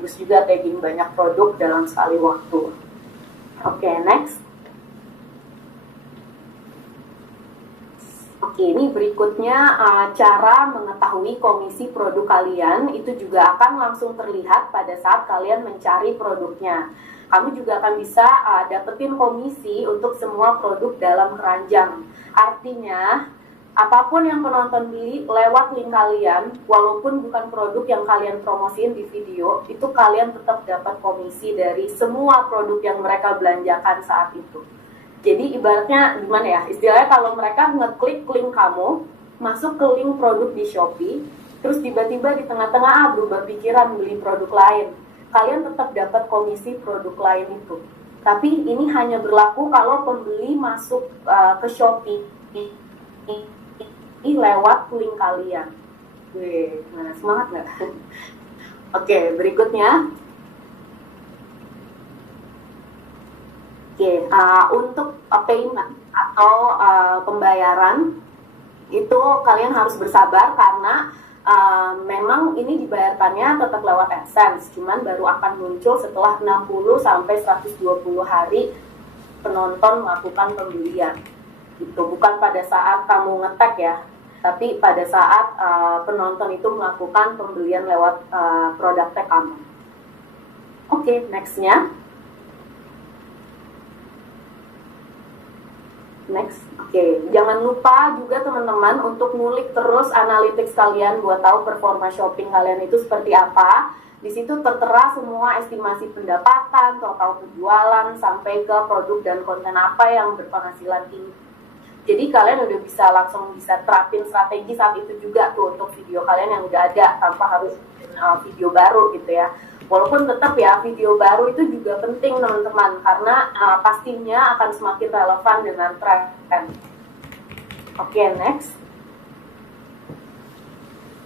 sekaligus juga tagging banyak produk dalam sekali waktu. Oke, next. Oke, ini berikutnya cara mengetahui komisi produk kalian. Itu juga akan langsung terlihat pada saat kalian mencari produknya. Kamu juga akan bisa dapetin komisi untuk semua produk dalam keranjang. Artinya, apapun yang penonton beli lewat link kalian, walaupun bukan produk yang kalian promosiin di video, itu kalian tetap dapat komisi dari semua produk yang mereka belanjakan saat itu. Jadi ibaratnya gimana ya, istilahnya kalau mereka ngeklik link kamu, masuk ke link produk di Shopee, terus tiba-tiba di tengah-tengah berubah pikiran beli produk lain, kalian tetap dapat komisi produk lain itu. Tapi ini hanya berlaku kalau pembeli masuk ke Shopee lewat link kalian. Nah, semangat nggak? Oke, berikutnya. Untuk payment atau pembayaran itu kalian harus bersabar karena memang ini dibayarkannya tetap lewat AdSense, cuman baru akan muncul setelah 60 sampai 120 hari penonton melakukan pembelian. Itu bukan pada saat kamu nge-tag ya, tapi pada saat penonton itu melakukan pembelian lewat produk tag kamu. Oke, nextnya. Next, oke. Jangan lupa juga teman-teman untuk ngulik terus analytics kalian buat tahu performa shopping kalian itu seperti apa. Di situ tertera semua estimasi pendapatan, total penjualan, sampai ke produk dan konten apa yang berpenghasilan tinggi. Jadi kalian udah langsung bisa terapin strategi saat itu juga tuh untuk video kalian yang udah ada tanpa harus video baru gitu ya. Walaupun tetap ya video baru itu juga penting teman-teman karena pastinya akan semakin relevan dengan tren. Oke, next.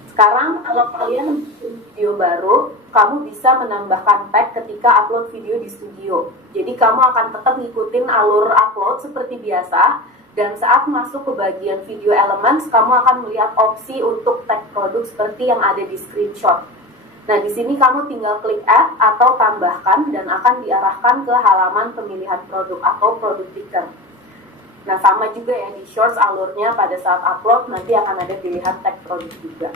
Sekarang kalau kalian bikin video baru, kamu bisa menambahkan tag ketika upload video di studio. Jadi kamu akan tetap ngikutin alur upload seperti biasa, dan saat masuk ke bagian video elements, kamu akan melihat opsi untuk tag produk seperti yang ada di screenshot. Nah, di sini kamu tinggal klik add atau tambahkan dan akan diarahkan ke halaman pemilihan produk atau produk picker. Nah, sama juga ya di shorts alurnya pada saat upload nanti akan ada pilihan tag produk juga.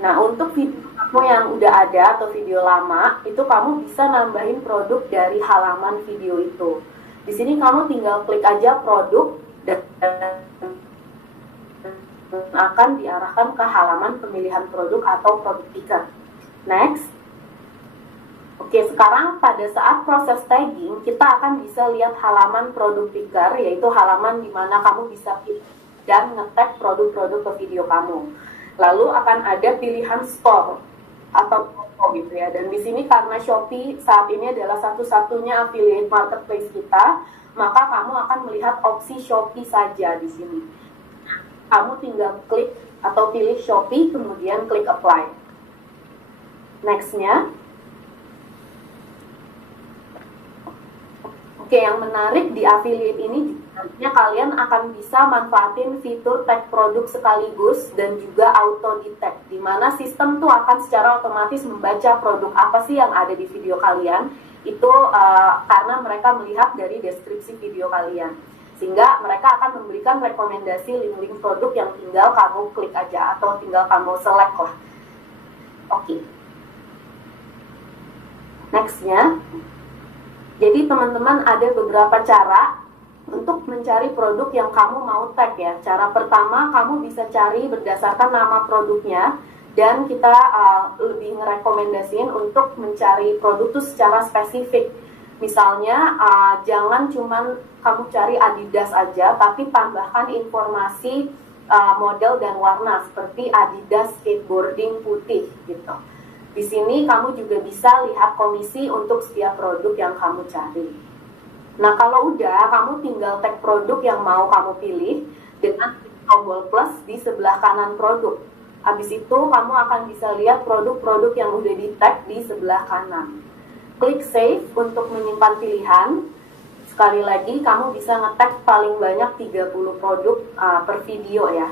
Nah, untuk video kamu yang udah ada atau video lama, itu kamu bisa nambahin produk dari halaman video itu. Di sini kamu tinggal klik aja produk dan akan diarahkan ke halaman pemilihan produk atau produk picker. Next. Oke, sekarang pada saat proses tagging, kita akan bisa lihat halaman produk picker, yaitu halaman di mana kamu bisa pilih dan nge-tag produk-produk ke video kamu. Lalu akan ada pilihan store atau toko gitu ya. Dan di sini karena Shopee saat ini adalah satu-satunya affiliate marketplace kita, maka kamu akan melihat opsi Shopee saja di sini. Kamu tinggal klik atau pilih Shopee, kemudian klik apply. Next-nya. Oke, yang menarik di affiliate ini, nantinya kalian akan bisa manfaatin fitur tag produk sekaligus dan juga auto detect, di mana sistem tuh akan secara otomatis membaca produk apa sih yang ada di video kalian, itu karena mereka melihat dari deskripsi video kalian. Sehingga mereka akan memberikan rekomendasi link-link produk yang tinggal kamu klik aja atau tinggal kamu select lah. Oke. Next-nya. Jadi teman-teman ada beberapa cara untuk mencari produk yang kamu mau tag ya. Cara pertama, kamu bisa cari berdasarkan nama produknya, dan kita lebih ngerekomendasiin untuk mencari produk itu secara spesifik. Misalnya, jangan cuman kamu cari Adidas aja, tapi tambahkan informasi model dan warna seperti Adidas skateboarding putih gitu. Di sini kamu juga bisa lihat komisi untuk setiap produk yang kamu cari. Nah, kalau udah, kamu tinggal tag produk yang mau kamu pilih dengan tombol plus di sebelah kanan produk. Habis itu kamu akan bisa lihat produk-produk yang udah di tag di sebelah kanan. Klik save untuk menyimpan pilihan. Sekali lagi, kamu bisa nge-tag paling banyak 30 produk per video ya.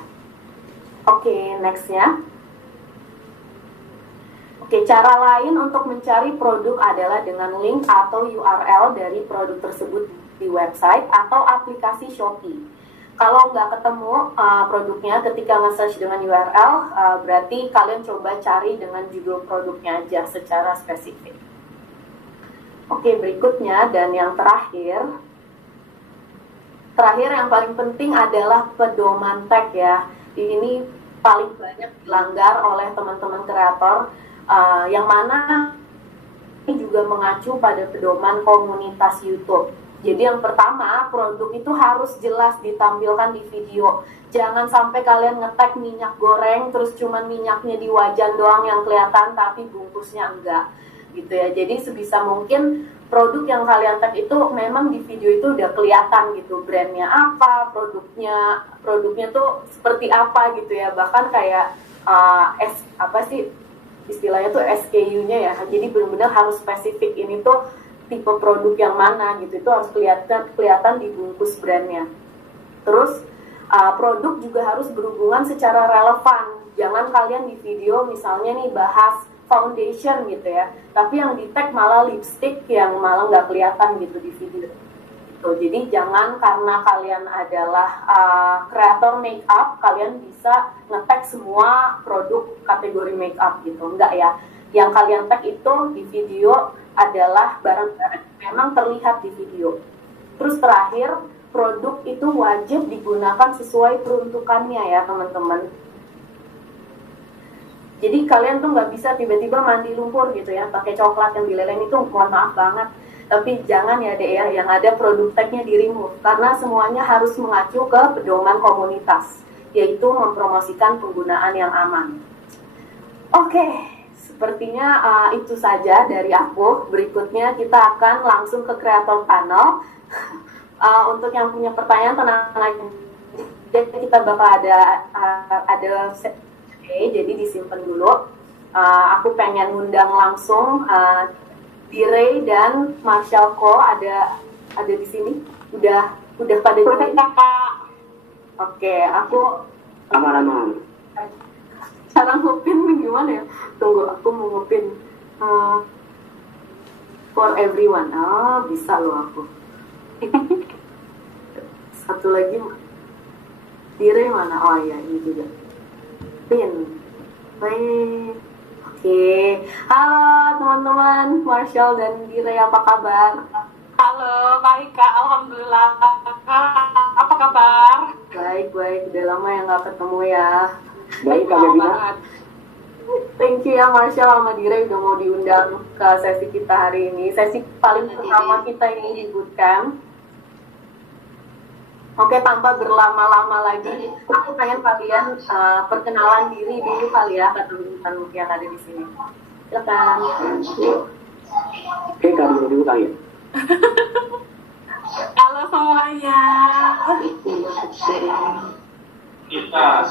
Oke, next-nya. Oke, cara lain untuk mencari produk adalah dengan link atau URL dari produk tersebut di website atau aplikasi Shopee. Kalau nggak ketemu produknya ketika nge-search dengan URL, berarti kalian coba cari dengan judul produknya aja secara spesifik. Oke, berikutnya dan yang terakhir yang paling penting adalah pedoman tag ya. Ini paling banyak dilanggar oleh teman-teman kreator, yang mana ini juga mengacu pada pedoman komunitas YouTube. Jadi yang pertama, produk itu harus jelas ditampilkan di video. Jangan sampai kalian nge-tag minyak goreng, terus cuman minyaknya di wajan doang yang kelihatan, tapi bungkusnya enggak. Gitu ya. Jadi sebisa mungkin produk yang kalian tag itu memang di video itu udah kelihatan gitu, brandnya apa, produknya tuh seperti apa gitu ya. Bahkan kayak istilahnya tuh SKU-nya ya. Jadi benar-benar harus spesifik ini tuh tipe produk yang mana gitu, itu harus kelihatan di bungkus brandnya. Terus produk juga harus berhubungan secara relevan. Jangan kalian di video misalnya nih bahas foundation gitu ya, tapi yang di tag malah lipstick yang malah nggak kelihatan gitu di video. Gitu. Jadi jangan karena kalian adalah kreator makeup kalian bisa nge-tag semua produk kategori makeup gitu, enggak ya. Yang kalian tag itu di video adalah barang-barang memang terlihat di video. Terus terakhir, produk itu wajib digunakan sesuai peruntukannya ya teman-teman. Jadi kalian tuh nggak bisa tiba-tiba mandi lumpur gitu ya, pakai coklat yang dileleng itu, mohon maaf banget. Tapi jangan ya deh ya, yang ada produk tagnya di remove, karena semuanya harus mengacu ke pedoman komunitas, yaitu mempromosikan penggunaan yang aman. Oke. Sepertinya itu saja dari aku. Berikutnya kita akan langsung ke kreator panel. Untuk yang punya pertanyaan tenang aja. Jadi kita bakal ada jadi disimpan dulu. Aku pengen ngundang langsung Dire dan Marshall Ko ada di sini. Udah pada join. Oke, aku aman-aman. Cara ngupin gimana ya? Tunggu, aku mau ngupin for everyone. Bisa loh aku. Satu lagi, Dire mana? Oh iya, ini juga. Pin. Baik. Oke. Halo teman-teman, Marshall dan Dire, apa kabar? Halo, baik Kak, Alhamdulillah. Apa kabar? Baik, udah lama ya nggak ketemu ya. Baik, Kak Gabina. Thank you ya Marshall sama Dire udah mau diundang ke sesi kita hari ini. Sesi paling pertama kita ini di bootcamp. Oke, tanpa berlama-lama lagi, aku pengen kalian perkenalan diri dulu kali ya ke teman-teman yang ada di sini. Silakan. Oke, Kak dulu kali ya. Halo semuanya.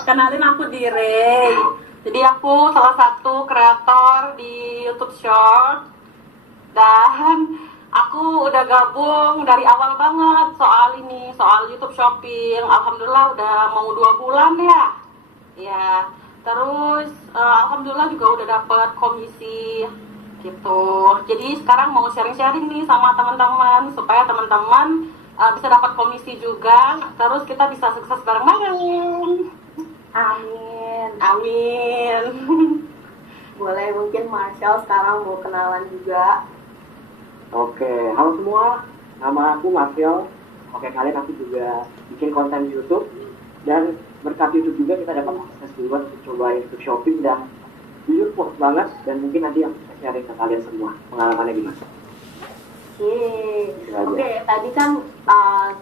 Kenalin aku Dire. Jadi aku salah satu kreator di YouTube Short. Dan aku udah gabung dari awal banget soal YouTube Shopping. Alhamdulillah udah mau 2 bulan ya. Ya, terus alhamdulillah juga udah dapet komisi gitu. Jadi sekarang mau sharing-sharing nih sama teman-teman supaya teman-teman bisa dapat komisi juga. Terus kita bisa sukses bareng-bareng. Amin. Boleh mungkin Marshall sekarang mau kenalan juga. Oke, halo semua. Nama aku Marshall. Oke, kalian aku juga bikin konten di YouTube. Dan berkat YouTube juga kita dapat akses juga untuk coba YouTube Shopping dan jujur puas banget. Dan mungkin nanti yang bisa sharing ke kalian semua pengalamannya gimana. Oke, tadi kan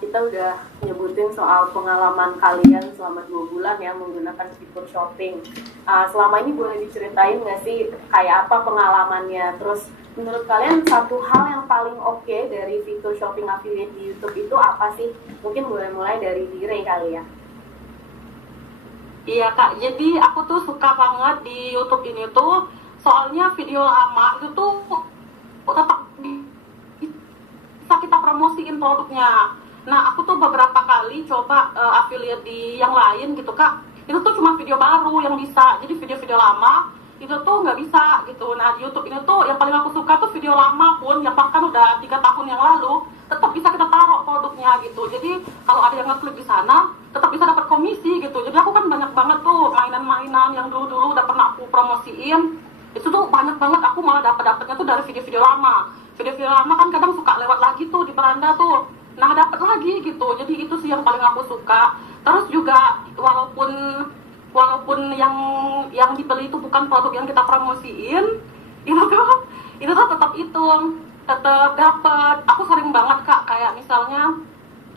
kita udah nyebutin soal pengalaman kalian selama 2 bulan ya menggunakan fitur shopping. Selama ini boleh diceritain nggak sih kayak apa pengalamannya? Terus menurut kalian satu hal yang paling oke dari fitur shopping affiliate di YouTube itu apa sih? Mungkin boleh mulai dari Dire kali ya. Iya Kak, jadi aku tuh suka banget di YouTube ini tuh soalnya video lama itu tuh tetap bisa kita promosiin produknya. Nah, aku tuh beberapa kali coba affiliate di yang lain gitu Kak. Itu tuh cuma video baru yang bisa. Jadi video-video lama itu tuh nggak bisa gitu. Nah di YouTube ini tuh yang paling aku suka tuh video lama pun yang bahkan udah 3 tahun yang lalu tetap bisa kita taruh produknya gitu. Jadi kalau ada yang ngeklik di sana tetap bisa dapat komisi gitu. Jadi aku kan banyak banget tuh mainan-mainan yang dulu-dulu udah pernah aku promosiin, itu tuh banyak banget aku malah dapetnya tuh dari video-video lama. Video-video lama kan kadang suka lewat lagi tuh di beranda tuh, nah dapet lagi gitu. Jadi itu sih yang paling aku suka. Terus juga walaupun yang dibeli itu bukan produk yang kita promosiin, itu tuh tetap dapat. Aku sering banget Kak, kayak misalnya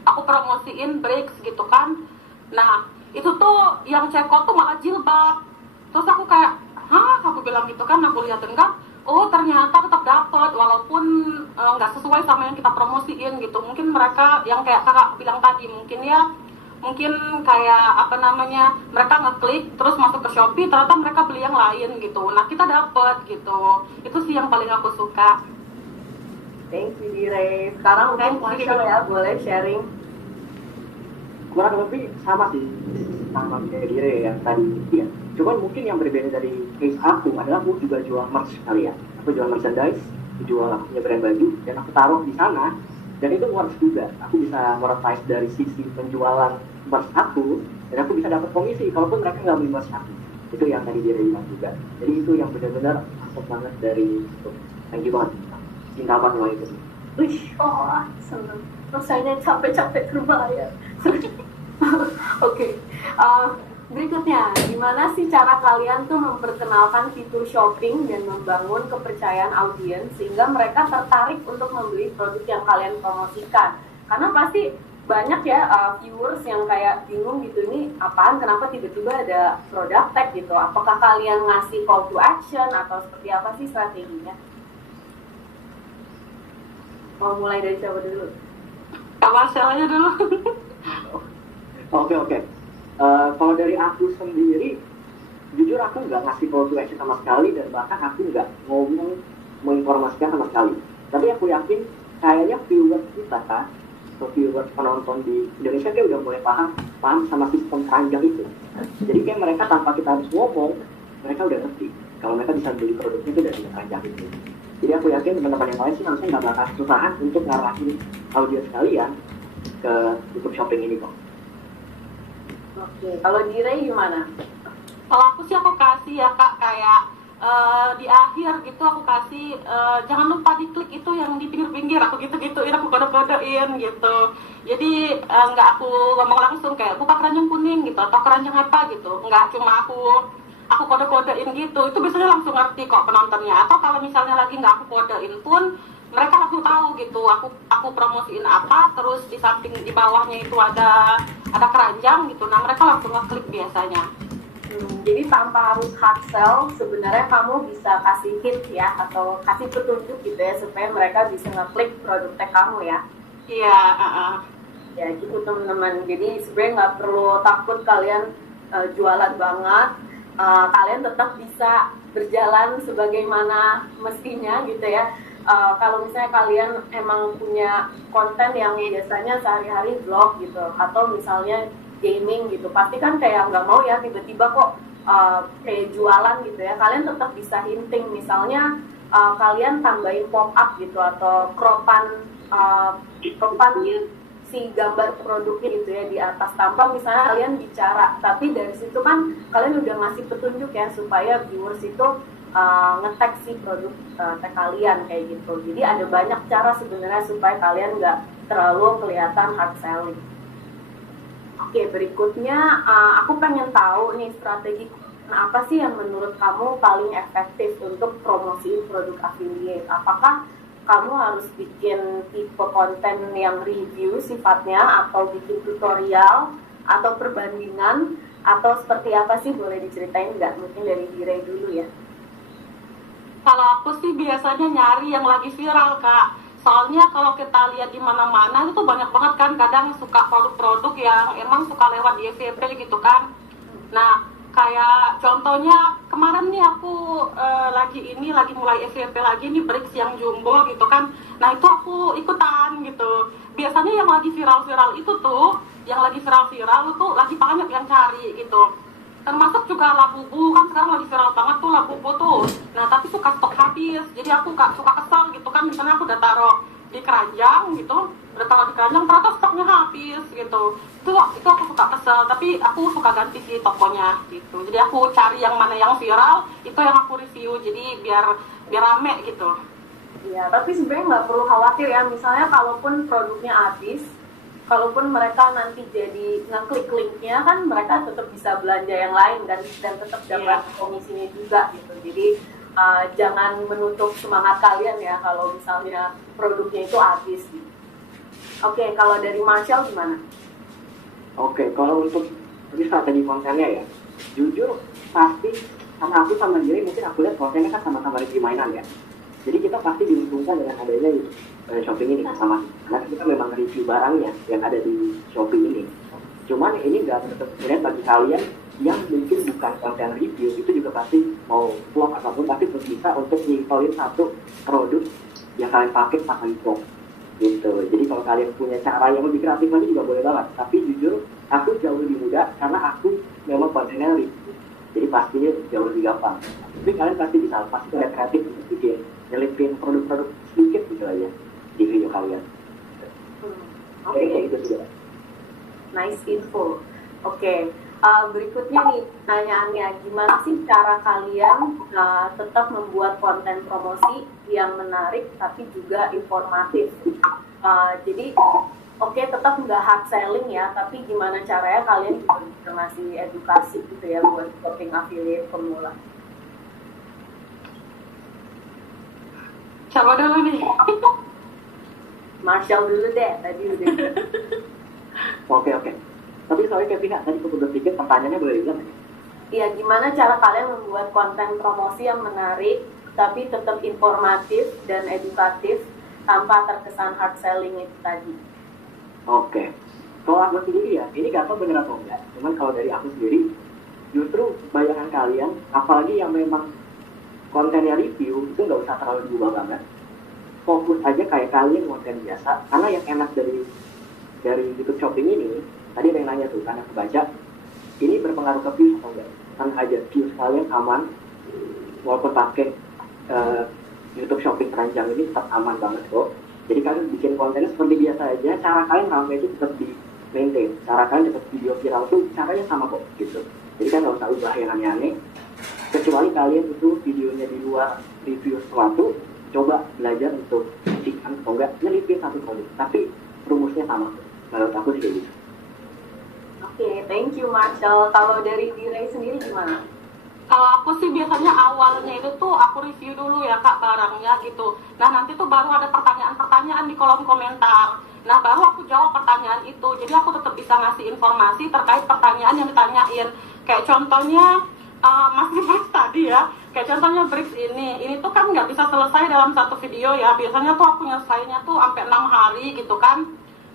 aku promosiin Brix gitu kan, nah itu tuh yang cekot tuh malah jilbab. Terus aku kayak, aku bilang gitu kan, aku liatin kan, oh ternyata tetap dapat walaupun nggak sesuai sama yang kita promosiin gitu. Mungkin mereka yang kayak kakak bilang tadi, mungkin kayak mereka ngeklik terus masuk ke Shopee, ternyata mereka beli yang lain gitu. Nah kita dapat gitu. Itu sih yang paling aku suka. Thank you Dire. Sekarang mungkin Marshall ya boleh sharing. Kurang lebih sama sih sama kayak Dire yang tadi ya. Cuman mungkin yang berbeda dari case aku adalah aku juga jual merch kali ya. Aku jual merchandise, aku punya brand baju dan aku taruh di sana, dan itu works juga. Aku bisa monetize dari sisi penjualan merch aku, dan aku bisa dapat komisi kalaupun mereka nggak beli merch aku. Itu yang tadi Dire bilang juga. Jadi itu yang benar-benar masuk banget dari itu. Thank you banget. Cinta banget sama itu. Wih, seneng. Rasanya capek-capek terbayar. Oke. Berikutnya, gimana sih cara kalian tuh memperkenalkan fitur shopping dan membangun kepercayaan audiens sehingga mereka tertarik untuk membeli produk yang kalian promosikan? Karena pasti banyak ya viewers yang kayak bingung gitu, ini apaan, kenapa tiba-tiba ada product tag gitu. Apakah kalian ngasih call to action atau seperti apa sih strateginya? Mau mulai dari siapa dulu? Kak Marcel aja dulu. Oke. Kalau dari aku sendiri, jujur aku nggak ngasih call to action sama sekali, dan bahkan aku nggak ngomong menginformasikan sama sekali. Tapi aku yakin kayaknya viewers kita kan, atau viewers penonton di Indonesia kayak udah mulai paham sama sistem keranjang itu. Jadi kayak mereka tanpa kita harus ngomong, mereka udah ngerti kalau mereka bisa beli produknya itu dari keranjang itu. Jadi aku yakin teman-teman yang lain sih harusnya nggak bakal kesusahan untuk ngarahin audiens kalian ke YouTube Shopping ini kok. Oke, kalau Dire gimana? Kalau aku sih aku kasih ya Kak, kayak di akhir gitu aku kasih jangan lupa diklik itu yang di pinggir-pinggir, aku gitu-gituin, aku kode-kodein gitu. Jadi nggak aku ngomong langsung kayak buka keranjang kuning gitu atau keranjang apa gitu, nggak cuma aku kode-kodein gitu. Itu biasanya langsung ngerti kok penontonnya. Atau kalau misalnya lagi nggak aku kodein pun mereka langsung tahu gitu aku promosiin apa, terus di samping di bawahnya itu ada keranjang gitu. Nah mereka langsung ngeklik biasanya. Jadi tanpa harus hard sell, sebenarnya kamu bisa kasih hint ya, atau kasih petunjuk gitu ya, supaya mereka bisa ngeklik produk tag kamu ya. Iya, Ya gitu teman-teman. Jadi sebenarnya nggak perlu takut kalian jualan banget. Kalian tetap bisa berjalan sebagaimana mestinya gitu ya. Kalau misalnya kalian emang punya konten yang biasanya sehari-hari vlog gitu, atau misalnya gaming gitu, pasti kan kayak nggak mau ya tiba-tiba kok kayak jualan gitu ya. Kalian tetap bisa hinting, misalnya kalian tambahin pop up gitu, atau cropan si gambar produknya gitu ya di atas, tanpa misalnya kalian bicara, tapi dari situ kan kalian udah ngasih petunjuk ya supaya viewers itu nge-tag si produk tag kalian kayak gitu. Jadi ada banyak cara sebenarnya supaya kalian nggak terlalu kelihatan hard selling. Oke, berikutnya aku pengen tahu nih strategi apa sih yang menurut kamu paling efektif untuk promosiin produk affiliate. Apakah kamu harus bikin tipe konten yang review sifatnya, atau bikin tutorial, atau perbandingan, atau seperti apa sih, boleh diceritain nggak? Mungkin dari Dire dulu ya. Kalau aku sih biasanya nyari yang lagi viral Kak. Soalnya kalau kita lihat di mana-mana itu banyak banget kan, kadang suka produk-produk yang emang suka lewat di FYP gitu kan. Nah, kayak contohnya kemarin nih aku lagi mulai FYP lagi nih, Brix yang jumbo gitu kan. Nah, itu aku ikutan gitu. Biasanya yang lagi viral-viral itu tuh, yang lagi viral-viral itu lagi banyak yang cari gitu. Termasuk juga Labubu kan sekarang lagi viral banget tuh, Labubu tuh suka kesel gitu kan, misalnya aku udah taruh di keranjang gitu, ternyata stoknya habis gitu. Itu aku suka kesel, tapi aku suka ganti sih tokonya gitu. Jadi aku cari yang mana yang viral, itu yang aku review, jadi biar rame gitu. Iya, tapi sebenarnya nggak perlu khawatir ya, misalnya kalaupun produknya habis, kalaupun mereka nanti jadi ngeklik linknya kan mereka tetap bisa belanja yang lain dan tetap dapat komisinya juga gitu. Jadi jangan menutup semangat kalian ya kalau misalnya produknya itu habis gitu. Oke, kalau dari Marshall gimana? Oke, kalau untuk ini strategi kontennya ya, jujur pasti sama aku sama diri mungkin aku lihat kontennya kan sama-sama review mainan ya. Jadi kita pasti diuntungkan dengan adanya shopping ini sama, karena kita memang review barangnya yang ada di Shopee ini. Cuman ini nggak menutup kemungkinan bagi kalian yang mungkin bukan konten review, itu juga pasti mau vlog ataupun pasti bisa untuk nyimpolin satu produk yang kalian pakai pakai vlog gitu. Jadi kalau kalian punya cara yang lebih kreatif lagi juga boleh banget. Tapi jujur aku jauh lebih mudah karena aku memang kontennya review, jadi pastinya jauh lebih gampang. Tapi kalian pasti bisa, pasti kalian kreatif untuk bikin nyelipin produk-produk sedikit gitu aja di video kalian. Oke, Kayak gitu juga. nice info. Oke, berikutnya nih pertanyaannya, gimana sih cara kalian tetap membuat konten promosi yang menarik tapi juga informatif? Jadi oke, tetap nggak hard selling ya, tapi gimana caranya kalian juga bisa ngasih edukasi gitu ya buat shopping affiliate pemula. Siapa dulu nih? Marshall dulu deh, tadi udah. Oke. Tapi soalnya kayak pihak tadi aku berpikir pertanyaannya boleh diulang ya? Iya, gimana cara kalian membuat konten promosi yang menarik tapi tetap informatif dan edukatif tanpa terkesan hard selling itu tadi? Oke. Kalau aku sendiri ya, ini gak tau bener atau enggak. Cuman kalau dari aku sendiri, justru bayangan kalian, apalagi yang memang kontennya review, itu nggak usah terlalu diubah banget. Fokus aja kayak kalian konten biasa. Karena yang enak dari YouTube Shopping ini, tadi ada yang nanya tuh, karena aku baca, ini berpengaruh ke views atau enggak? Kan aja views kalian aman, walaupun pakai YouTube Shopping keranjang ini tetap aman banget kok. Jadi kalian bikin kontennya seperti biasa aja, cara kalian ramai itu tetap di maintain, cara kalian dapat video viral tuh caranya sama kok gitu. Jadi kan nggak usah ubah yang aneh-aneh, kecuali kalian itu videonya di luar review sesuatu, coba belajar untuk ikan atau enggak nyelipin satu produk, tapi rumusnya sama. Menurut aku sih kayak gitu. Oke, thank you Marshall. Kalau dari Diray sendiri gimana? Kalau aku sih biasanya awalnya itu tuh aku review dulu ya Kak barangnya gitu. Nah nanti tuh baru ada pertanyaan-pertanyaan di kolom komentar. Nah baru aku jawab pertanyaan itu. Jadi aku tetap bisa ngasih informasi terkait pertanyaan yang ditanyain. Kayak contohnya masih Bricks tadi ya. Kayak contohnya Bricks ini tuh kan nggak bisa selesai dalam satu video ya. Biasanya tuh aku nyelesainnya tuh sampai 6 hari gitu kan.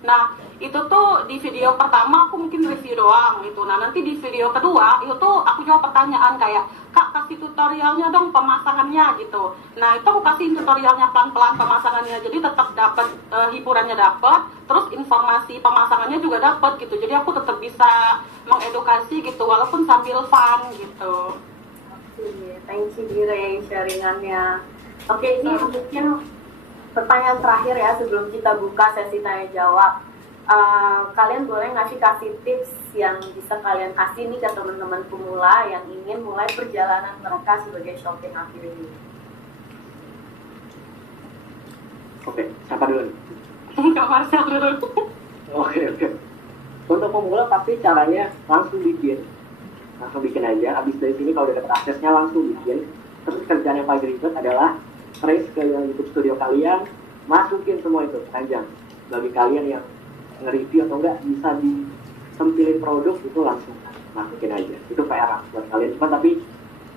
Nah, itu tuh di video pertama aku mungkin review doang gitu. Nah, nanti di video kedua itu tuh aku jawab pertanyaan kayak, Kak kasih tutorialnya dong pemasangannya gitu. Nah, itu aku kasih tutorialnya pelan-pelan pemasangannya. Jadi tetap dapat hiburannya dapat, terus informasi pemasangannya juga dapat gitu. Jadi aku tetap bisa mengedukasi gitu walaupun sambil fun gitu. Oke, thank you Diray sharingannya. Oke, ini mungkin pertanyaan terakhir ya sebelum kita buka sesi tanya jawab. Kalian boleh kasih tips yang bisa kalian kasih nih ke teman-teman pemula yang ingin mulai perjalanan mereka sebagai shopping affiliate. Oke, siapa dulu nih? Kak Marcel dulu. Oke. Untuk pemula pasti caranya langsung bikin aja. Habis dari sini kalau udah dapat aksesnya langsung bikin. Terus kerjaan yang paling ribet adalah trace ke YouTube studio kalian, masukin semua itu keranjang. Bagi kalian yang nge-review atau enggak bisa disempilin produk itu langsung masukin aja. Itu PR buat kalian semua, tapi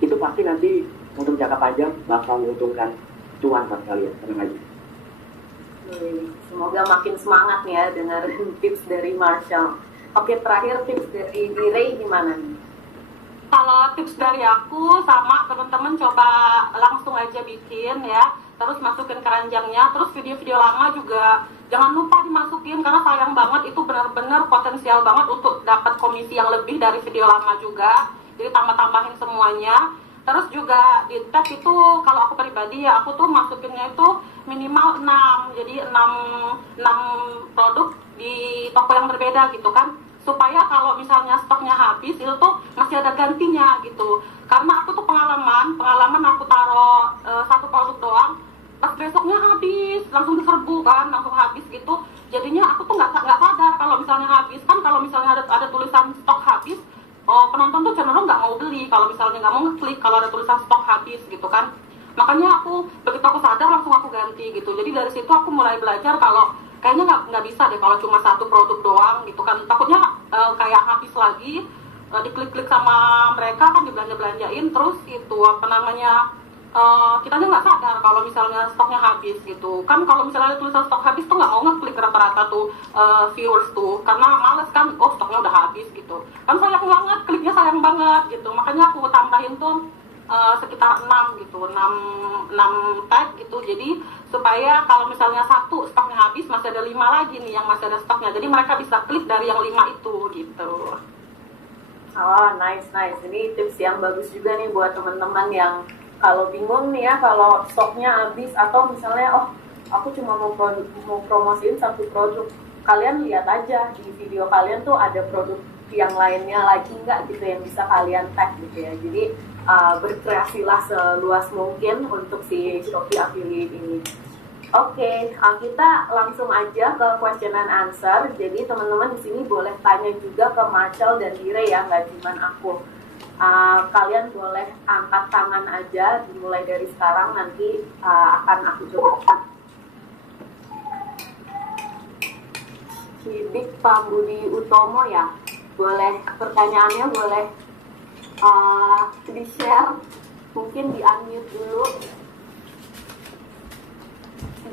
itu pasti nanti untuk jangka panjang bakal menguntungkan cuan buat kalian. Tenang aja. Semoga makin semangat nih ya dengar tips dari Marshall. Oke, terakhir tips dari Diray gimana nih? Kalau tips dari aku sama teman-teman coba langsung aja bikin ya, terus masukin keranjangnya, terus video-video lama juga jangan lupa dimasukin karena sayang banget, itu benar-benar potensial banget untuk dapat komisi yang lebih dari video lama juga. Jadi tambah-tambahin semuanya. Terus juga di tag itu kalau aku pribadi ya aku tuh masukinnya itu minimal 6. Jadi 6 produk di toko yang berbeda gitu kan. Supaya kalau misalnya stoknya habis itu tuh masih ada gantinya gitu. Karena aku tuh pengalaman aku taruh satu produk doang, pas besoknya habis, langsung diserbu kan, langsung habis gitu. Jadinya aku tuh nggak sadar kalau misalnya habis kan, kalau misalnya ada tulisan stok habis, penonton tuh cenderung nggak mau beli kalau misalnya nggak mau ngeklik kalau ada tulisan stok habis gitu kan. Makanya begitu aku sadar langsung aku ganti gitu. Jadi dari situ aku mulai belajar kalau kayaknya nggak bisa deh kalau cuma satu produk doang gitu kan, takutnya kayak habis lagi, diklik-klik sama mereka kan, dibelanja-belanjain, terus itu apa namanya, kitanya nggak sadar kalau misalnya stoknya habis gitu kan. Kalau misalnya ada tulisan stok habis tuh nggak mau ngeklik rata-rata tuh viewers tuh, karena males kan, oh stoknya udah habis gitu kan, sayang banget, kliknya sayang banget gitu. Makanya aku tambahin tuh sekitar 6 gitu, 6 tag gitu. Jadi supaya kalau misalnya satu stoknya habis masih ada 5 lagi nih yang masih ada stoknya, jadi mereka bisa klik dari yang 5 itu gitu. Oh, nice. Ini tips yang bagus juga nih buat teman-teman yang kalau bingung nih ya, kalau stoknya habis atau misalnya, oh aku cuma mau promosiin satu produk. Kalian lihat aja di video kalian tuh ada produk yang lainnya lagi nggak gitu yang bisa kalian tag gitu ya. Jadi berkreasilah seluas mungkin untuk si Shopee Affiliate ini. Oke, kita langsung aja ke question and answer. Jadi teman-teman di sini boleh tanya juga ke Marcel dan Dire ya, nggak cuma aku. Kalian boleh angkat tangan aja, dimulai dari sekarang, nanti akan aku coba. Sidik Pambudi Utomo ya, boleh pertanyaannya boleh di-share, mungkin di-unmute dulu.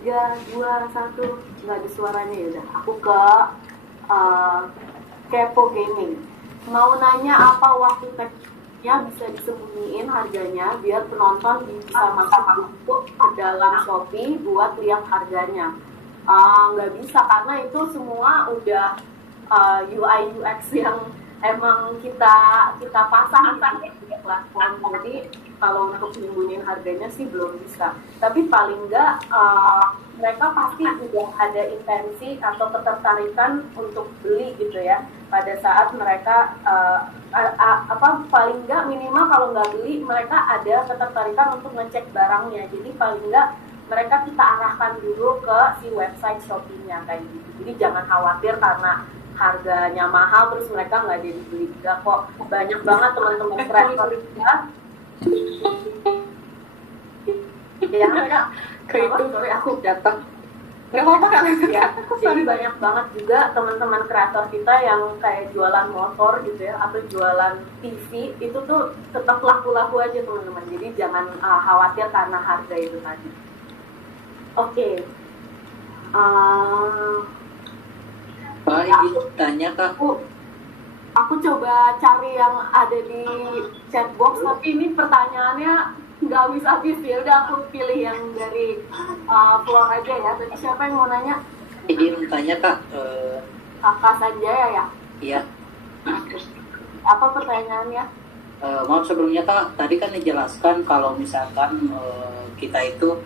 3, 2, 1, nggak ada suaranya ya udah. Aku ke Kepo Gaming. Mau nanya apa waktu tag-nya bisa disembunyiin harganya biar penonton bisa masuk ke dalam Shopee buat lihat harganya. Nggak bisa karena itu semua udah UI UX yang emang kita pasang di platform. Jadi kalau untuk nyembunyiin harganya sih belum bisa. Tapi paling nggak mereka pasti juga ada intensi atau ketertarikan untuk beli gitu ya. Pada saat mereka paling nggak minimal kalau nggak beli mereka ada ketertarikan untuk ngecek barangnya. Jadi paling nggak mereka kita arahkan dulu ke si website Shopee-nya kayak gitu. Jadi jangan khawatir karena harganya mahal terus mereka nggak jadi beli. Enggak kok, banyak banget teman-teman kreator juga ya kayak itu. Sorry aku datang nggak apa-apa kan ya. Jadi banyak banget juga teman-teman kreator kita yang kayak jualan motor gitu ya atau jualan TV, itu tuh tetap laku-laku aja teman-teman. Jadi jangan khawatir karena harga itu tadi. Oke. Pak, izin tanya Kak. Aku coba cari yang ada di chat box, tapi ini pertanyaannya nggak habis-habis ya. Udah aku pilih yang dari floor aja ya. Tadi siapa yang mau nanya? Izin tanya Kak. Kakak Sanjaya ya? Iya. Apa pertanyaannya? Maaf sebelumnya Kak, tadi kan dijelaskan kalau misalkan kita itu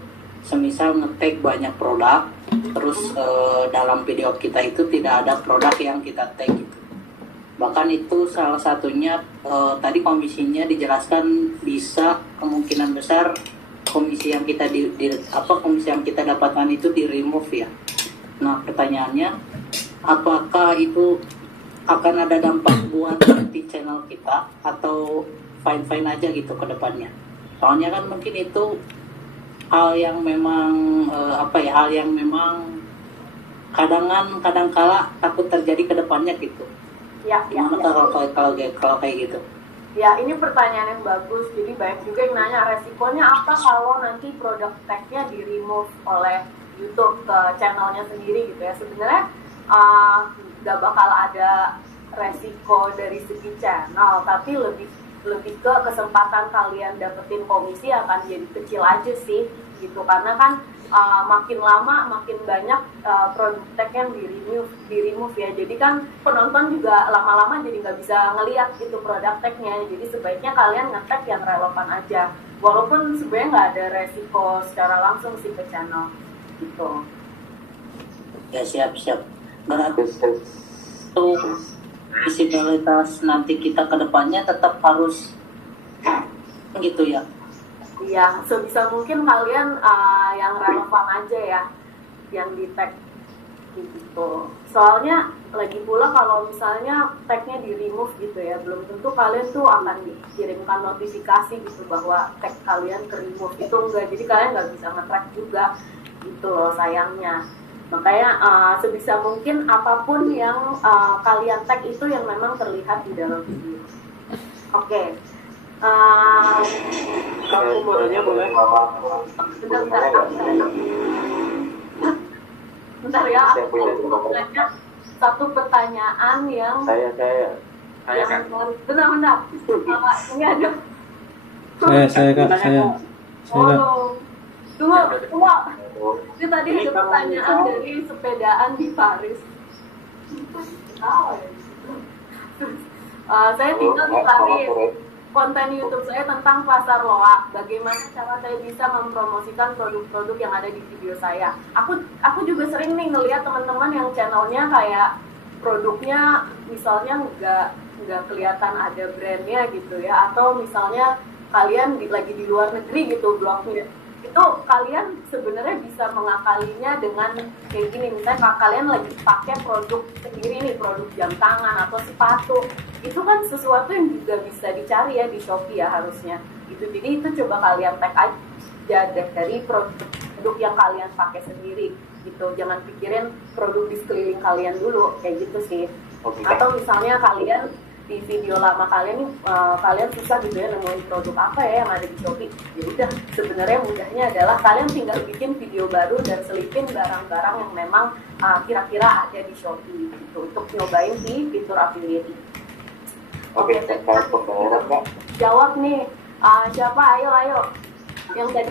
semisal nge-tag banyak produk, terus dalam video kita itu tidak ada produk yang kita tag gitu. Bahkan itu salah satunya tadi komisinya dijelaskan bisa kemungkinan besar komisi yang kita komisi yang kita dapatkan itu di remove ya. Nah pertanyaannya, apakah itu akan ada dampak buat di channel kita atau fine aja gitu ke depannya? Soalnya kan mungkin itu hal yang memang hal yang memang kadang-kala takut terjadi ke depannya gitu. Ya. Kalau kayak gitu? Ya, ini pertanyaan yang bagus. Jadi banyak juga yang nanya resikonya apa kalau nanti produk tag-nya di remove oleh YouTube ke channelnya sendiri gitu ya. Sebenarnya nggak bakal ada resiko dari segi channel, tapi lebih ke kesempatan kalian dapetin komisi akan jadi kecil aja sih. gitu, karena kan makin lama makin banyak produk tag yang di remove ya, jadi kan penonton juga lama-lama jadi nggak bisa ngelihat gitu produk tagnya, jadi sebaiknya kalian nge-tag yang relevan aja, walaupun sebenarnya nggak ada resiko secara langsung sih ke channel gitu. Ya, siap. Berarti untuk visibilitas nanti kita ke depannya tetap harus gitu ya. Iya, sebisa mungkin kalian yang relevan aja ya, yang di tag gitu. Soalnya lagi pula kalau misalnya tagnya di remove gitu ya, belum tentu kalian tuh akan dikirimkan notifikasi gitu bahwa tag kalian ke remove, itu enggak. Jadi kalian nggak bisa nge-track juga gitu loh, sayangnya. Makanya sebisa mungkin apapun yang kalian tag itu yang memang terlihat di dalam video. Oke. Kalau mau nanya boleh? Bentar ya, aku mau nanya satu pertanyaan yang Saya. benar. Ini ada. Saya Kak. Tunggu. Ini tadi ada pertanyaan dari sepedaan di Paris. Saya tinggal di Paris. Konten YouTube saya tentang pasar loak. Bagaimana cara saya bisa mempromosikan produk-produk yang ada di video saya. Aku juga sering nih ngelihat teman-teman yang channelnya kayak produknya misalnya nggak kelihatan ada brandnya gitu ya, atau misalnya kalian lagi di luar negeri gitu blognya, itu kalian sebenarnya bisa mengakalinya dengan kayak gini, misalnya kalian lagi pakai produk sendiri nih, produk jam tangan atau sepatu, itu kan sesuatu yang juga bisa dicari ya di Shopee ya harusnya gitu. Jadi itu coba kalian tag aja dari produk yang kalian pakai sendiri gitu, jangan pikirin produk di sekeliling kalian dulu kayak gitu sih. Atau misalnya kalian di video lama kalian kalian susah gitu ya nemuin produk apa ya yang ada di Shopee, ya udah sebenarnya mudahnya adalah kalian tinggal bikin video baru dan selipin barang-barang yang memang kira-kira ada di Shopee gitu untuk nyobain si fitur affiliate. Oke, jawab nih, siapa? Ayo yang tadi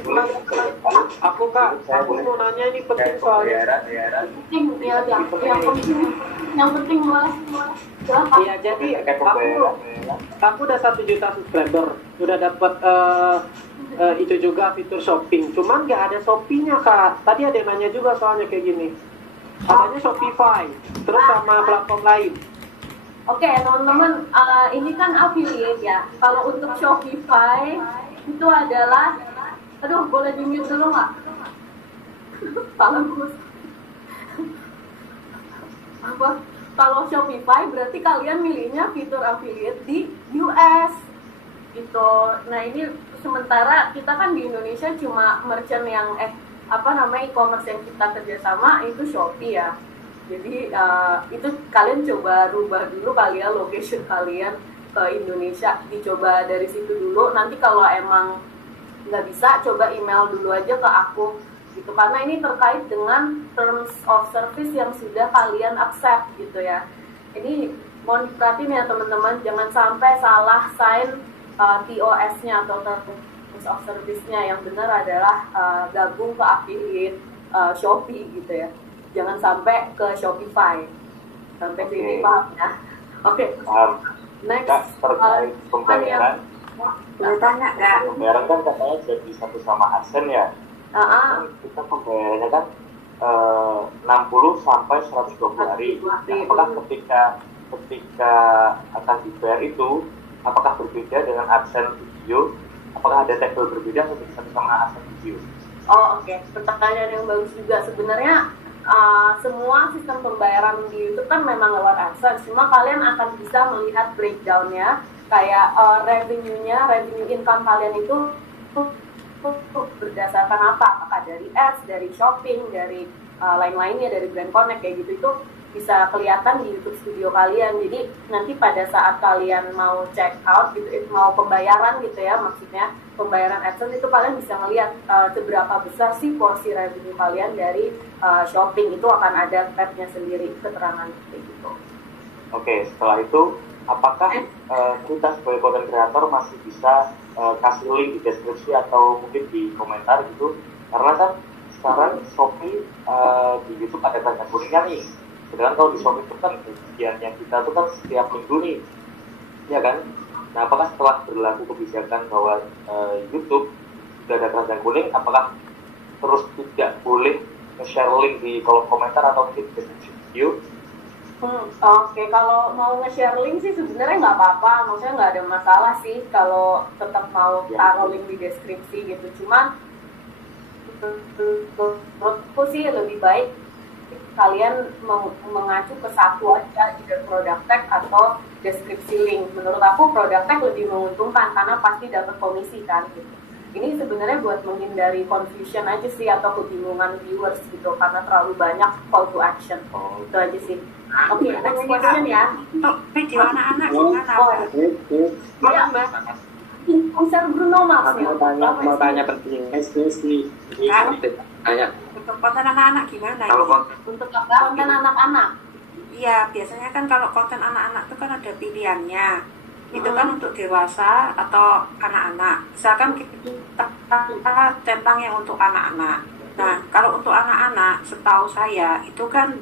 Aku Kak, aku mau nanya ini penting soalnya. penting ya, yang penting boleh. Iya, jadi aku udah 1 juta subscriber, udah dapat itu juga fitur shopping. Cuman nggak ada Shopee-nya Kak. Tadi ada yang nanya juga soalnya kayak gini. Adanya Shopify, terus sama platform lain. Oke, teman-teman, ini kan affiliate ya. Kalau untuk Shopify itu adalah, aduh, boleh di-mute dulu nggak? Bagus. Apa? Kalau Shopify berarti kalian milihnya fitur affiliate di US gitu. Nah ini sementara kita kan di Indonesia cuma merchant yang e-commerce yang kita kerjasama itu Shopee ya. Jadi itu kalian coba rubah dulu kali ya location kalian ke Indonesia, dicoba dari situ dulu. Nanti kalau emang nggak bisa, coba email dulu aja ke aku gitu, karena ini terkait dengan terms of service yang sudah kalian accept gitu ya. Ini mohon diperhatiin ya teman-teman, jangan sampai salah sign TOS-nya atau terms of service-nya. Yang benar adalah gabung ke affiliate Shopee gitu ya. Jangan sampai ke Shopify. Sampai sini paham ya. Oke. Next. Kak, terkait pembayaran. Boleh tanya nggak? Pembayaran kan katanya jadi satu sama AdSense ya. Kita pembayarannya kan 60 sampai 120 hari. Nah, apakah ketika akan dibayar itu, apakah berbeda dengan AdSense video? Apakah ada tagel berbeda atau satu sama AdSense video? Oh oke. Pertanyaan yang bagus juga. Sebenarnya semua sistem pembayaran di YouTube kan memang lewat AdSense, cuma kalian akan bisa melihat breakdown-nya, kayak revenue income kalian itu berdasarkan apa? Apakah dari ads, dari shopping, dari lain-lainnya, dari brand connect kayak gitu, itu bisa kelihatan di YouTube Studio kalian. Jadi nanti pada saat kalian mau check out gitu, mau pembayaran gitu ya, maksudnya pembayaran AdSense itu kalian bisa ngelihat seberapa besar sih porsi revenue kalian dari shopping. Itu akan ada tab-nya sendiri, keterangan kayak gitu. Oke, setelah itu apakah kita sebagai content creator masih bisa kasih link di deskripsi atau mungkin di komentar gitu Karena kan sekarang Shopee di YouTube ada keranjang kuningnya nih. Sedangkan kalau di Shopee itu kan bagiannya kita tuh kan setiap minggu nih, ya kan? Nah, apakah setelah berlaku kebijakan bahwa YouTube sudah ada keranjang kuning, apakah terus tidak boleh nge-share link di kolom komentar atau mungkin di deskripsi video? Oke, kalau mau nge-share link sih sebenarnya nggak apa-apa, maksudnya nggak ada masalah sih kalau tetap mau taruh link di deskripsi gitu. Cuman menurutku sih lebih baik kalian mengacu ke satu aja, either product tag atau deskripsi link. Menurut aku product tag lebih menguntungkan karena pasti dapat komisi kan gitu. Ini sebenarnya buat menghindari confusion aja sih atau kebingungan viewers gitu karena terlalu banyak call to action. Itu aja sih. Oke, next question ya. Untuk video anak-anak gimana? Ya, Mbak. Konser Bruno Mars ya. Mau tanya penting. Tanya. Untuk konten anak-anak gimana? Untuk konten anak-anak. Iya, biasanya kan kalau konten anak-anak itu kan ada pilihannya. Itu kan untuk dewasa atau anak-anak. Misalkan kita tentang yang untuk anak-anak. Nah, kalau untuk anak-anak, setahu saya itu kan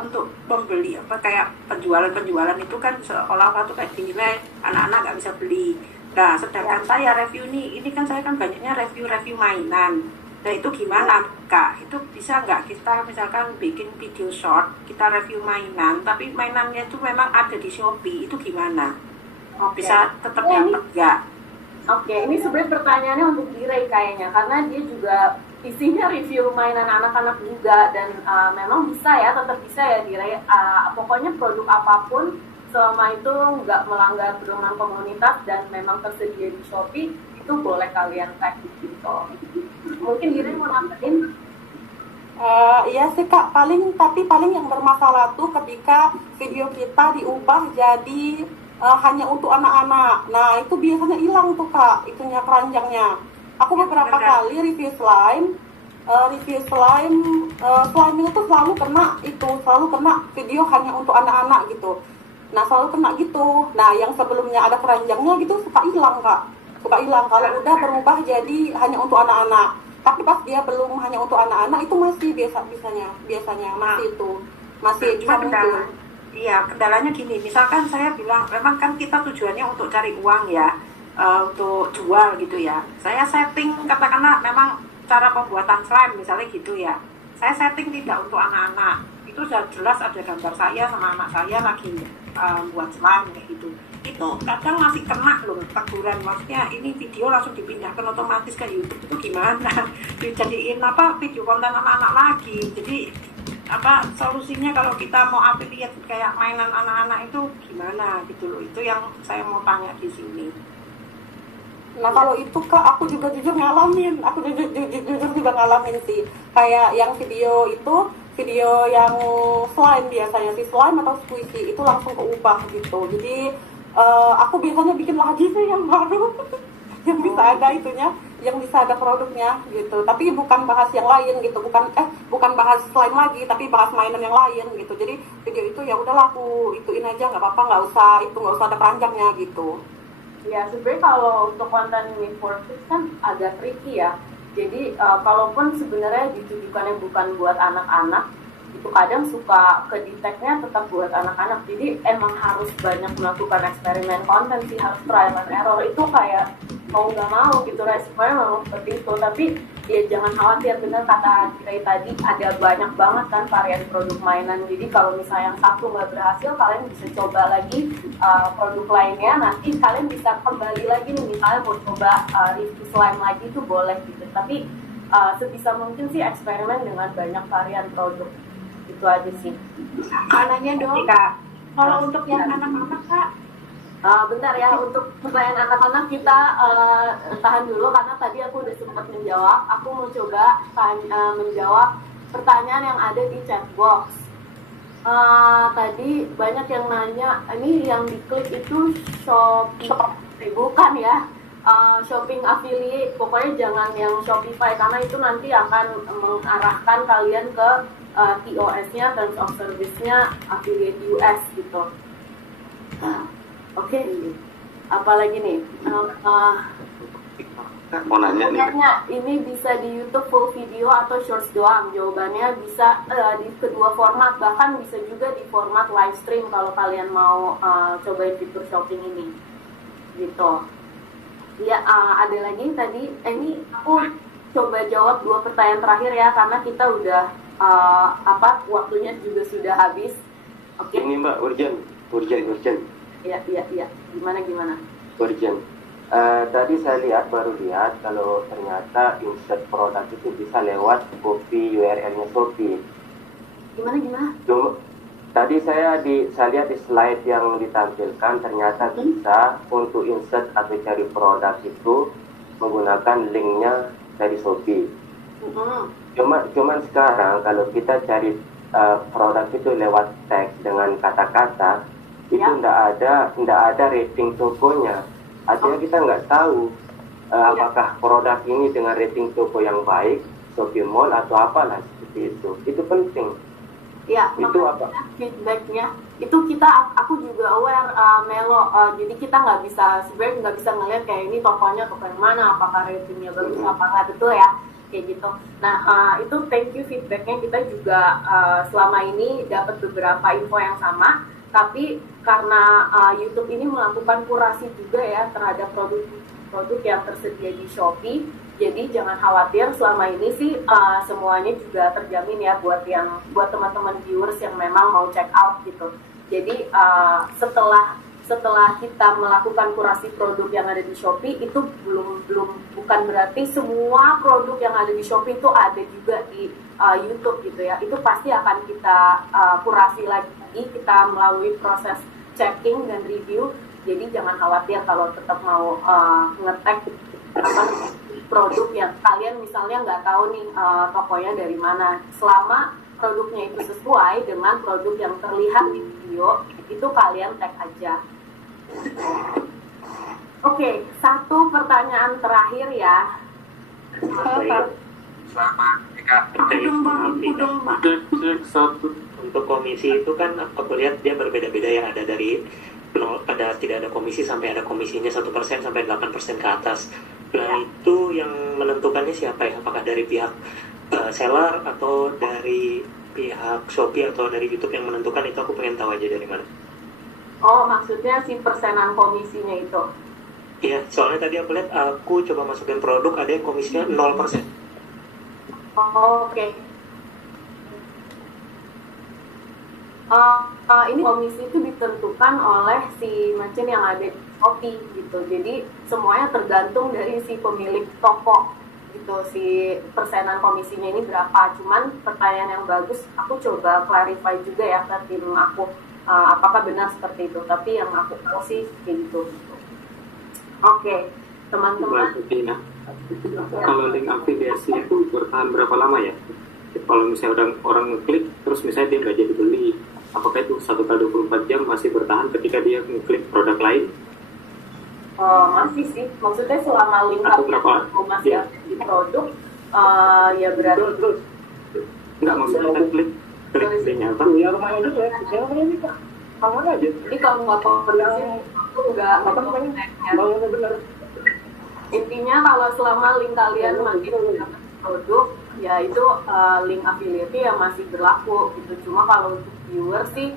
untuk pembeli apa kayak penjualan itu kan seolah-olah tuh kayak dinilai anak-anak nggak bisa beli. Nah, sedangkan saya review ini kan saya kan banyaknya review mainan. Nah, itu gimana Kak? Itu bisa nggak kita misalkan bikin video short, kita review mainan, tapi mainannya itu memang ada di Shopee, itu gimana? Bisa tetap dapat nggak? Oke, ini sebenarnya pertanyaannya untuk Diray kayaknya, karena dia juga isinya review mainan anak-anak juga, dan memang bisa ya, tetap bisa ya Diray. Pokoknya produk apapun, selama itu nggak melanggar pedoman komunitas dan memang tersedia di Shopee, itu boleh kalian tag gitu. Mungkin Diray mau nambahin? Iya sih Kak, paling yang bermasalah tuh ketika video kita diubah jadi hanya untuk anak-anak. Nah, itu biasanya hilang tuh Kak, itunya keranjangnya. Aku beberapa kali review slime itu selalu kena video hanya untuk anak-anak gitu. Nah, selalu kena gitu. Nah, yang sebelumnya ada keranjangnya gitu suka hilang Kak. Kalau udah berubah jadi hanya untuk anak-anak. Tapi pas dia belum hanya untuk anak-anak itu masih biasanya masih bisa muncul. Iya, kendalanya gini, misalkan saya bilang, memang kan kita tujuannya untuk cari uang ya, untuk jual gitu ya. Saya setting, katakanlah memang cara pembuatan slime misalnya gitu ya. Saya setting tidak untuk anak-anak. Itu sudah jelas ada gambar saya sama anak saya lagi buat slime kayak gitu. Itu kadang masih kena loh teguran, maksudnya ini video langsung dipindahkan otomatis ke YouTube, itu gimana? Dijadiin video konten anak-anak lagi. Jadi solusinya kalau kita mau affiliate kayak mainan anak-anak itu gimana gitu loh, itu yang saya mau tanya di sini. Nah, kalau itu Kak, aku juga jujur ngalamin sih, kayak yang video yang slime biasanya si slime atau squishy itu langsung keubah gitu. Jadi aku biasanya bikin lagi sih yang baru yang bisa ada itunya, yang bisa ada produknya gitu, tapi bukan bahas yang lain gitu, bukan bahas slime lagi, tapi bahas mainan yang lain gitu. Jadi video itu ya udahlah aku ituin aja, nggak apa-apa, nggak usah ada keranjangnya gitu. Ya, sebenarnya kalau untuk konten ini for kids kan agak tricky ya. Jadi kalaupun sebenarnya ditujukannya bukan buat anak-anak, itu kadang suka ke detect-nya tetap buat anak-anak. Jadi emang harus banyak melakukan eksperimen konten sih, harus trial and error. Itu kayak mau nggak mau gitu, resikonya memang seperti itu. Tapi ya jangan khawatir, bener kata kita tadi, ada banyak banget kan varian produk mainan. Jadi kalau misalnya yang satu nggak berhasil, kalian bisa coba lagi produk lainnya. Nanti kalian bisa kembali lagi nih, misalnya mau coba review slime lagi itu boleh gitu. Tapi sebisa mungkin sih eksperimen dengan banyak varian produk. Itu aja sih. Anaknya dong Kak, kalau untuk yang anak-anak Kak, bentar ya, untuk pertanyaan anak-anak kita tahan dulu karena tadi aku udah sempat menjawab. Aku mau coba menjawab pertanyaan yang ada di chat box. Tadi banyak yang nanya, ini yang diklik itu bukan ya, shopping affiliate. Pokoknya jangan yang Shopify karena itu nanti akan mengarahkan kalian ke TOS-nya, Terms of Service-nya affiliate US gitu. Oke. Apalagi nih? Kak, mau nanya nih. Tanya, ini bisa di YouTube full video atau shorts doang? Jawabannya bisa di kedua format, bahkan bisa juga di format live stream kalau kalian mau cobain fitur shopping ini. Gitu. Ya, ada lagi tadi. Ini aku coba jawab 2 pertanyaan terakhir ya, karena kita udah waktunya juga sudah habis. Oke. Ini Mbak, urgent. Iya. Gimana? Urgent. Tadi saya baru lihat kalau ternyata insert produk itu bisa lewat copy URL-nya Shopee. Gimana? Tadi saya lihat di slide yang ditampilkan ternyata bisa untuk insert atau cari produk itu menggunakan linknya dari Shopee. Cuman sekarang kalau kita cari produk itu lewat teks dengan kata-kata itu ndak ada rating tokonya. Artinya kita nggak tahu apakah produk ini dengan rating toko yang baik, Shopee Mall atau apalah seperti itu. Itu penting. Ya, itu apa? Feedbacknya itu aku juga aware Melo. Jadi kita nggak bisa ngelihat kayak ini tokonya toko yang mana, apakah ratingnya bagus apa nggak, betul ya, kayak gitu. Nah itu thank you feedbacknya. Kita juga selama ini dapat beberapa info yang sama, tapi karena YouTube ini melakukan kurasi juga ya terhadap produk yang tersedia di Shopee. Jadi jangan khawatir, selama ini sih semuanya juga terjamin ya buat teman-teman viewers yang memang mau check out gitu. Jadi setelah kita melakukan kurasi produk yang ada di Shopee itu bukan berarti semua produk yang ada di Shopee itu ada juga di YouTube gitu ya. Itu pasti akan kita kurasi lagi, kita melalui proses checking dan review. Jadi jangan khawatir kalau tetap mau nge-tag produk yang kalian misalnya nggak tahu nih tokonya dari mana. Selama produknya itu sesuai dengan produk yang terlihat di video, itu kalian tag aja. Oke, 1 pertanyaan terakhir ya. Untuk komisi itu kan aku lihat dia berbeda-beda ya, tidak ada komisi sampai ada komisinya 1% sampai 8% ke atas. Nah itu yang menentukannya siapa ya? Apakah dari pihak seller atau dari pihak Shopee atau dari YouTube yang menentukan? Itu aku pengen tahu aja dari mana. Oh, maksudnya si persenan komisinya itu? Iya, soalnya tadi aku lihat aku coba masukin produk ada yang komisinya 0%. Oh, oke. Ini komisi itu ditentukan oleh si merchant yang ada di Shopee gitu. Jadi semuanya tergantung dari si pemilik toko gitu, si persenan komisinya ini berapa. Cuman pertanyaan yang bagus, aku coba clarify juga ya ke tim aku apakah benar seperti itu. Tapi yang aku tahu sih kayak gitu. Oke, teman-teman. Kalau link afiliasi itu bertahan berapa lama ya? Kalau misalnya orang ngeklik terus misalnya dia nggak jadi beli, apakah itu 1x24 jam masih bertahan ketika dia ngeklik produk lain? Masih sih, maksudnya selama link aku masih ada di produk, ya berarti nggak, maksudnya kita klik linknya apa? Ya lumayan juga ya, saya ini Kak, aman aja. Jadi kalau nggak kompetisi, aku nggak benar. Intinya kalau selama link kalian masih dapat produk, ya itu link affiliate yang masih berlaku gitu. Cuma kalau untuk viewer sih,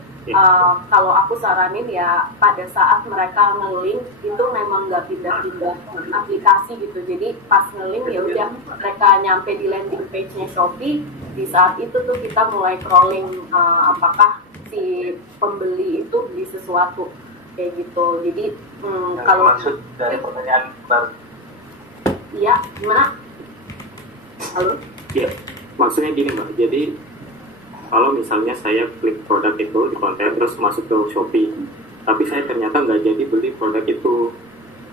kalau aku saranin ya pada saat mereka nge-link itu memang nggak pindah-pindah aplikasi gitu. Jadi pas nge-link ya udah mereka nyampe di landing page-nya Shopee, di saat itu tuh kita mulai crawling apakah si pembeli itu beli sesuatu kayak gitu. Jadi kalau maksud dari pertanyaan baru, iya gimana? Halo? Ya, maksudnya gini Mbak, jadi kalau misalnya saya klik produk itu di konten terus masuk ke Shopee, tapi saya ternyata nggak jadi beli produk itu.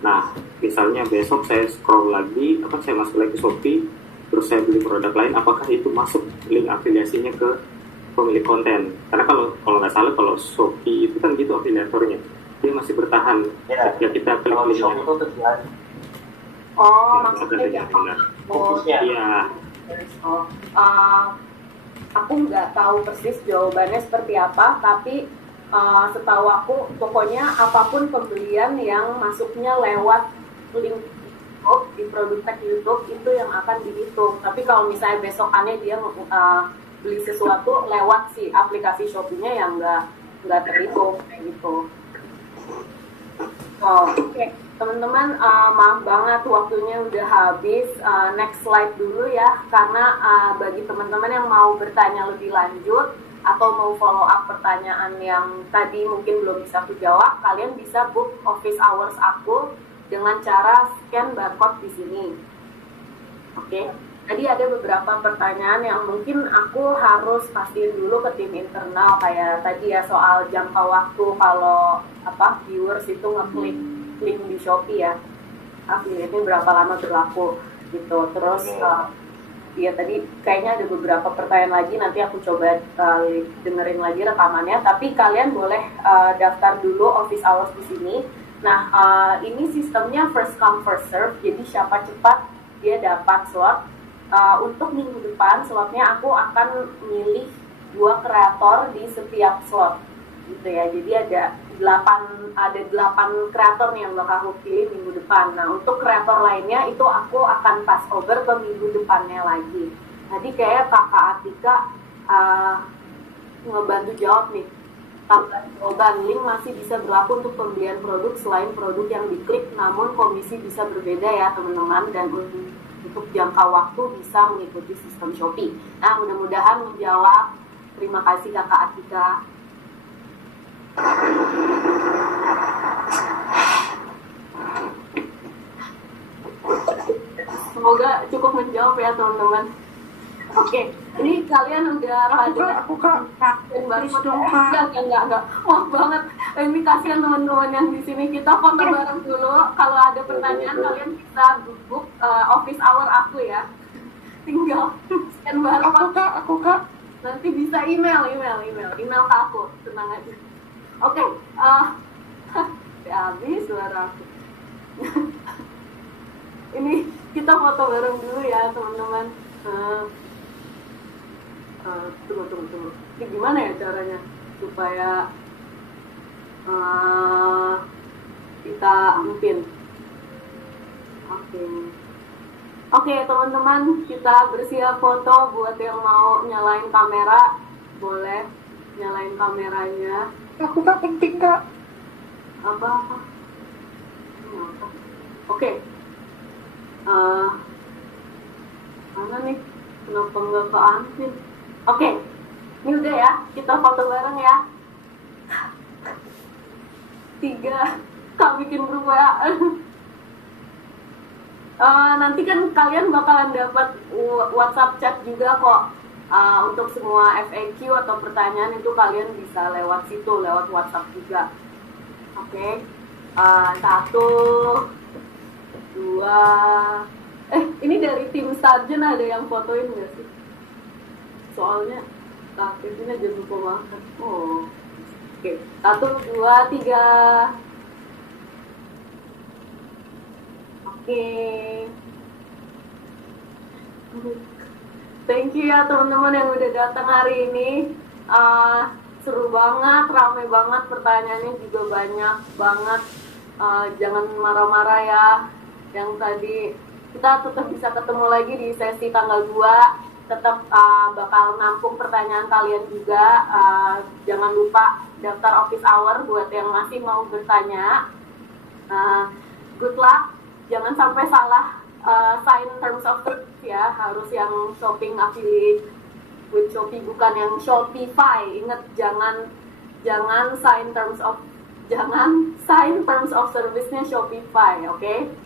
Nah, misalnya besok saya scroll lagi, saya masuk lagi ke Shopee, terus saya beli produk lain, apakah itu masuk link afiliasinya ke pemilik konten? Karena kalau nggak salah, kalau Shopee itu kan gitu afiliatornya, dia masih bertahan ketika kita klik linknya. Oh, maksudnya ya. Iya. Aku nggak tahu persis jawabannya seperti apa, tapi setahu aku pokoknya apapun pembelian yang masuknya lewat link YouTube, di produk tag YouTube itu yang akan dihitung. Tapi kalau misalnya besokannya dia beli sesuatu lewat si aplikasi Shopee-nya yang nggak terhitung kayak gitu. Oke. Teman-teman, maaf banget waktunya udah habis. Next slide dulu ya, karena bagi teman-teman yang mau bertanya lebih lanjut atau mau follow up pertanyaan yang tadi mungkin belum bisa aku jawab, kalian bisa book office hours aku dengan cara scan barcode di sini. Oke. Tadi ada beberapa pertanyaan yang mungkin aku harus pastiin dulu ke tim internal, kayak tadi ya soal jangka waktu kalau viewers itu ngeklik link di Shopee ya, affiliate-nya berapa lama berlaku gitu. Terus ya tadi kayaknya ada beberapa pertanyaan lagi, nanti aku coba dengerin lagi rekamannya. Tapi kalian boleh daftar dulu office hours di sini. Nah, ini sistemnya first come first serve, jadi siapa cepat dia dapat slot. Untuk minggu depan slotnya aku akan milih 2 kreator di setiap slot gitu ya. Jadi ada 8 kreator nih yang bakal aku pilih minggu depan. Nah, untuk kreator lainnya itu aku akan pass over ke minggu depannya lagi. Tadi kayak Kakak Atika ngebantu jawab nih. Jawaban link masih bisa berlaku untuk pembelian produk selain produk yang diklik, namun komisi bisa berbeda ya teman-teman, dan untuk jangka waktu bisa mengikuti sistem Shopee. Nah, mudah-mudahan menjawab. Terima kasih Kakak Atika. Semoga cukup menjawab ya teman-teman. Oke, ini kalian udah pada dan baru enggak. Wah banget. Ini kasihan teman-teman yang di sini, kita foto bareng dulu. Kalau ada pertanyaan kalian bisa book office hour aku ya. Tinggal scan bareng. Aku kak. Nanti bisa email ke aku. Tenang aja. Oke, habis suara aku. Ini kita foto bareng dulu ya teman-teman. Tunggu. Ini gimana ya caranya supaya kita ampin. Oke, teman-teman, kita bersiap foto. Buat yang mau nyalain kamera, boleh nyalain kameranya. Aku gak penting kak. Apa? Oke. Mana nih? Kenapa nggak keampin? Oke, ini udah ya, kita foto bareng ya. 3, tak bikin berubah. Nanti kan kalian bakalan dapat WhatsApp chat juga kok. Untuk semua FAQ atau pertanyaan itu kalian bisa lewat situ, lewat WhatsApp juga. Oke. 1, 2. Ini dari tim Sarjen ada yang fotoin nggak sih? Soalnya aktifnya jangan lupa banget. Oke. 1, 2, 3. Oke. Thank you ya teman-teman yang udah datang hari ini. Seru banget, rame banget, pertanyaannya juga banyak banget. Jangan marah-marah ya. Yang tadi kita tetap bisa ketemu lagi di sesi tanggal 2. Tetap bakal nampung pertanyaan kalian juga. Jangan lupa daftar office hour buat yang masih mau bertanya. Good luck. Jangan sampai salah sign terms of service ya. Harus yang shopping affiliate with Shopee, bukan yang Shopify. Ingat, jangan sign terms of service-nya Shopify, oke?